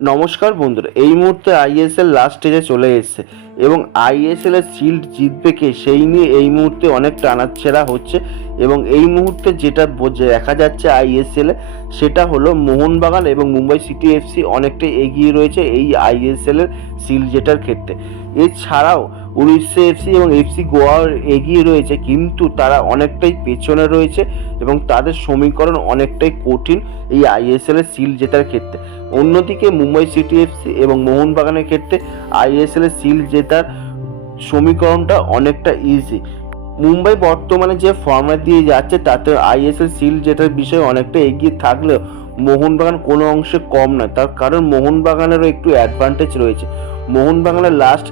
নমস্কার বন্ধুরা, এই মুহূর্তে আইএসএল লাস্ট স্টেজে চলে এসেছে এবং আইএসএল এর শিল্ড জিতবে কে সেই নিয়ে এই মুহূর্তে অনেক টানাচ্ছেড়া হচ্ছে এবং এই মুহূর্তে যেটা দেখা যাচ্ছে আইএসএল সেটা হলো মোহনবাগান এবং মুম্বাই সিটি এফসি অনেকটাই এগিয়ে রয়েছে এই আইএসএল এর শিল্ড জেতার ক্ষেত্রে। এছাড়াও উড়িষ্যা এফসি এবং এফসি গোয়া এগিয়ে রয়েছে, কিন্তু তারা অনেকটাই পেছনে রয়েছে এবং তাদের সমীকরণ অনেকটাই কঠিন এই আইএসএল এর সিল জেতার ক্ষেত্রে। অন্যদিকে মুম্বাই সিটি এফসি এবং মোহনবাগানের ক্ষেত্রে আইএসএল এর সিল জেতার সমীকরণটা অনেকটা ইজি মুম্বাই বর্তমানে যে ফর্ম্যাট দিয়ে যাচ্ছে, তাতে আইএসএল সিল জেতার বিষয়ে অনেকটা এগিয়ে থাকলেও মোহনবাগান কোনো অংশে কম নয়। তার কারণ মোহনবাগানেরও একটু অ্যাডভান্টেজ রয়েছে। মোহনবাগানের লাস্ট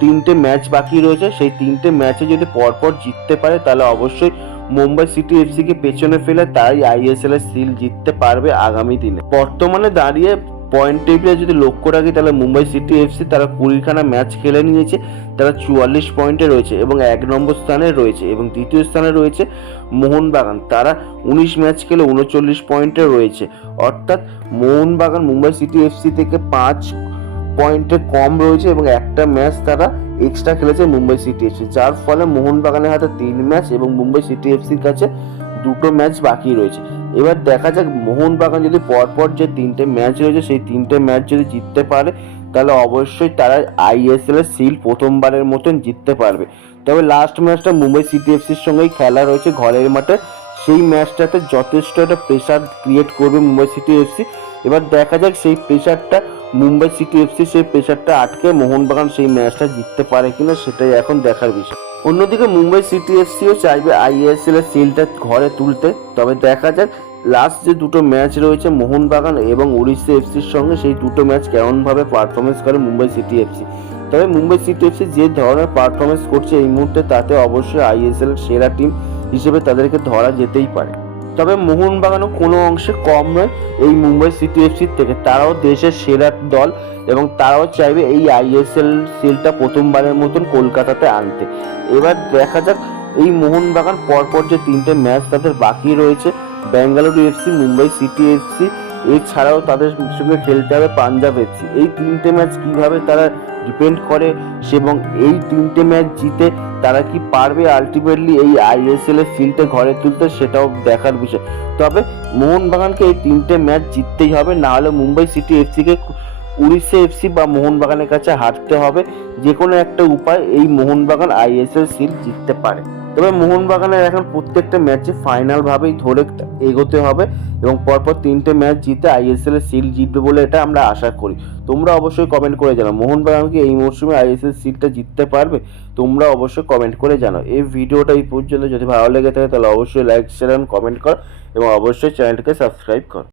তিনটে ম্যাচ বাকি রয়েছে। সেই তিনটে ম্যাচে যদি পরপর জিততে পারে, তাহলে অবশ্যই মুম্বাই সিটি এফসিকে পেছনে ফেলে তাই আইএসএল এর সিল জিততে পারবে আগামী দিনে। বর্তমানে দাঁড়িয়ে পয়েন্ট টেবিলে যদি লক্ষ্য রাখি, তাহলে মুম্বাই সিটি এফসি তারা কুড়িখানা ম্যাচ খেলে নিয়েছে। তারা চুয়াল্লিশ পয়েন্টে রয়েছে এবং এক নম্বর স্থানে রয়েছে এবং দ্বিতীয় স্থানে রয়েছে মোহনবাগান। তারা উনিশ ম্যাচ খেলে উনচল্লিশ পয়েন্টে রয়েছে। অর্থাৎ মোহনবাগান মুম্বাই সিটি এফসি থেকে পাঁচ পয়েন্টে কম রয়েছে এবং একটা ম্যাচ তারা এক্সট্রা খেলেছে মুম্বাই সিটি এফসি যার ফলে মোহনবাগানের হাতে তিন ম্যাচ এবং মুম্বাই সিটি এফসির কাছে দুটো ম্যাচ বাকি রয়েছে। এবার দেখা যাক মোহনবাগান যদি পরপর যে তিনটে ম্যাচ রয়েছে, সেই তিনটে ম্যাচ যদি জিততে পারে, তাহলে অবশ্যই তারা আইএসএল এর সিল প্রথমবারের মতন জিততে পারবে। তবে লাস্ট ম্যাচটা মুম্বাই সিটি এফসির সঙ্গেই খেলা রয়েছে ঘরের মাঠে। সেই ম্যাচটাতে যথেষ্ট একটা প্রেশার ক্রিয়েট করবে মুম্বাই সিটি এফসি এবার দেখা যাক সেই প্রেশারটা মুম্বাই সিটি এফসি সেই প্রেশারটা আটকে মোহনবাগান সেই ম্যাচটা জিততে পারে কিনা সেটাই এখন দেখার বিষয়। অন্যদিকে মুম্বাই সিটি এফসিও চাইবে আইএসএল এর সিলটা ঘরে তুলতে। তবে দেখা যাক লাস্ট যে দুটো ম্যাচ রয়েছে মোহনবাগান এবং উড়িষ্যা এফসির সঙ্গে, সেই দুটো ম্যাচ কেমনভাবে পারফরমেন্স করে মুম্বাই সিটি এফসি তবে মুম্বাই সিটি এফসি যে ধরনের পারফরমেন্স করছে এই মুহূর্তে, তাতে অবশ্যই আইএসএল সেরা টিম হিসেবে তাদেরকে ধরা যেতেই পারে। তবে মোহনবাগানও কোনো অংশে কম নয় এই মুম্বাই সিটি এফসির থেকে। তারাও দেশের সেরা দল এবং তারাও চাইবে এই আইএসএল সিলটা প্রথমবারের মতন কলকাতাতে আনতে। এবার দেখা যাক এই মোহনবাগান পরপর যে তিনটে ম্যাচ তাদের বাকি রয়েছে। Bengaluru FC, Mumbai city FC এছাড়াও তাদের সঙ্গে খেলতে হবে পাঞ্জাব। এফসি এই তিনটে ম্যাচ কীভাবে তারা ডিপেন্ড করে এবং এই তিনটে ম্যাচ জিতে তারা কি পারবে আলটিমেটলি এই আইএসএল এর সিলটা ঘরে তুলতে সেটাও দেখার বিষয়। তবে মোহনবাগানকে এই তিনটে ম্যাচ জিততেই হবে না হলে মুম্বাই সিটি এফসিকে উড়িষ্যা এফসি বা মোহনবাগানের কাছে হারতে হবে। যে কোনো একটা উপায় এই মোহনবাগান আইএসএল সিল জিততে পারে। তবে মোহনবাগানের এখন প্রত্যেকটা ম্যাচে ফাইনাল ভাবেই ধরে এগোতে হবে এবং পরপর তিনটে ম্যাচ জিতে আইএসএল এর সিল জিতবে বলে এটা আমরা আশা করি। তোমরা অবশ্যই কমেন্ট করে জানাও। মোহনবাগান কি এই মরশুমে আইএসএল সিলটা জিততে পারবে? তোমরা অবশ্যই কমেন্ট করে জানাও। এই ভিডিওটা এই পর্যন্ত। যদি ভালো লেগে থাকে, তাহলে অবশ্যই লাইক শেয়ার কমেন্ট কর এবং অবশ্যই চ্যানেলটিকে সাবস্ক্রাইব কর।